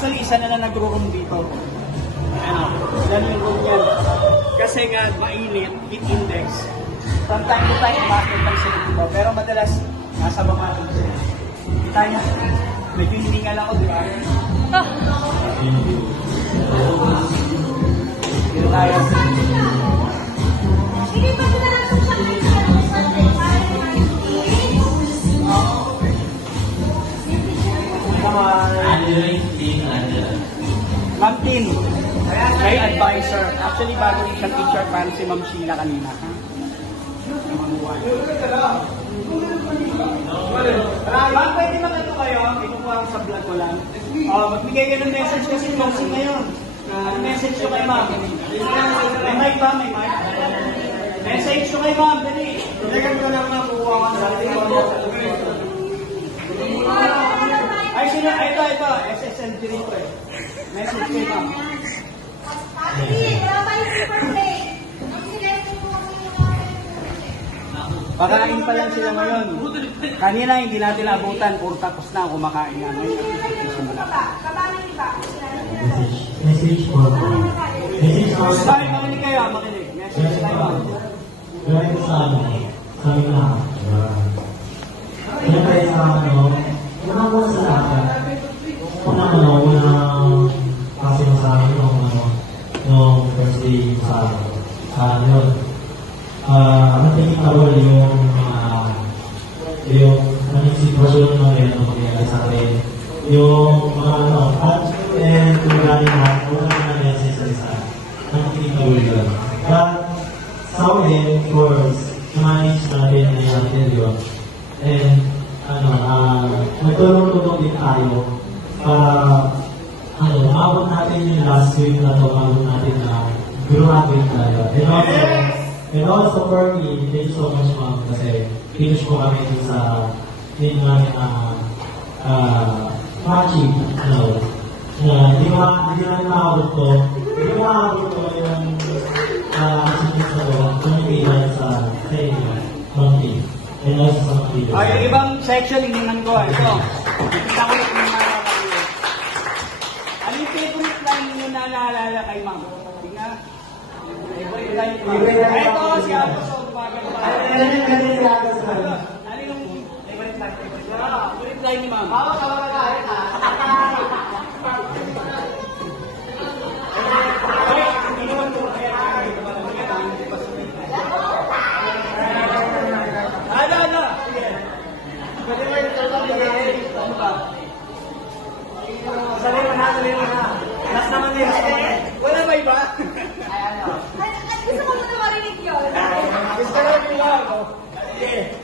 Actually, isa na lang nagro-room dito. Ano, yan yung room yan. Kasi nga, mainit, heat index. From time to time, umakit lang sila dito. Pero madalas, nasa baba lang sila. Kita niya, medyo hiningal ako, di ba? Dito tayo. Hindi pa sila nagsasabi sa Ma'am Tin, may advisor. Actually, bago rin siyang teacher, parang si Ma'am Sheila kanina. Ma'am, pwede ba ito kayo? Ikukuha ko sa vlog ko lang. Magbigay kayo ng message kasi closing ngayon. Ano message ko kay Ma'am? May mic ba? May mic? Message ko kay Ma'am, dali. Hindi ko lang nakukuha ko sa ating ay, sino? Ito. SSLG rin ko eh. Message kay Ma'am. wala pa yung super play. Ang sinete ko kasi yung Pakain pa lang sila ngayon. Kanina hindi natin naabutan. Puro tapos na kumakain na. Kabanan iba. Message po. Message po. Sorry, makinig kayo. Makinig. Message kayo. Gawin ko sa ano. Sa amin lahat. Kaya tayo sa ano. Unang ko sa lahat. Unang kasi mo sa amin nung first day sa yun. Natingin na wala yung sitwasyon na rin na mangyayari sa atin. Yung mga and tulad na wala na message sa isa. Natingin na wala yun. But sa akin, of course, na-manage natin na yun. And nagtulong-tulong din tayo para maabot natin yung last week na ito, maabot natin na graduate tayo. And also for me, thank you so much ma'am kasi finish ko kami dun sa natin matching, na hindi namin maabot ko. Hindi maabot ko yung achievements na ko, kumikita sa inyo, monthly. And also sa mga leaders. Okay, yung ibang section, hininan ko. Ito. Kita ko yung mga nakakaliw. Ano yung favorite line nyo na naalala kay Ma'am? Tingnan. Favorite line ni Ma'am. Ito, si Atos. Ano yung favorite line? Favorite line ni Ma'am. Ako, sa mga kahit ha. Hindi naman po. Ano? Sige. Pwede mo yung talagang bigay. Ano ba? Salin mo na. Last naman din. Wala ba iba? Ay, gusto ko na marinig yun. Gusto ko yung lang. Sige.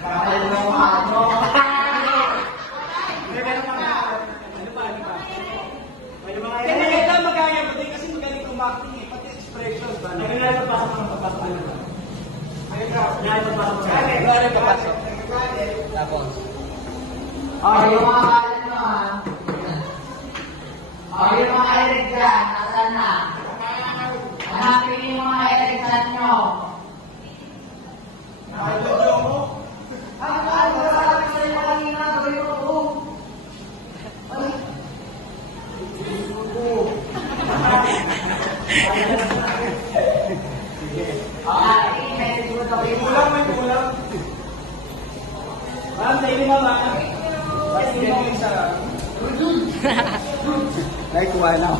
Kakain mo ano. Ano ba? Kaya lang magkaya mo din kasi magaling kumakting eh. Pati expression ba? Naglalabas ang papasok. Naglalabas. Tapos. Yung mga kalan nyo ha. Yung mga Eric dyan, nasan na? Hanapin yung mga Eric dyan nyo. Nakalodo mo? Ano sabi sa inyo kanina? Gawin mo po. Message mo daw yun. May kulang. Ma'am, sa inyo Ma'am. Kasi hindi mo isa. Like, wala.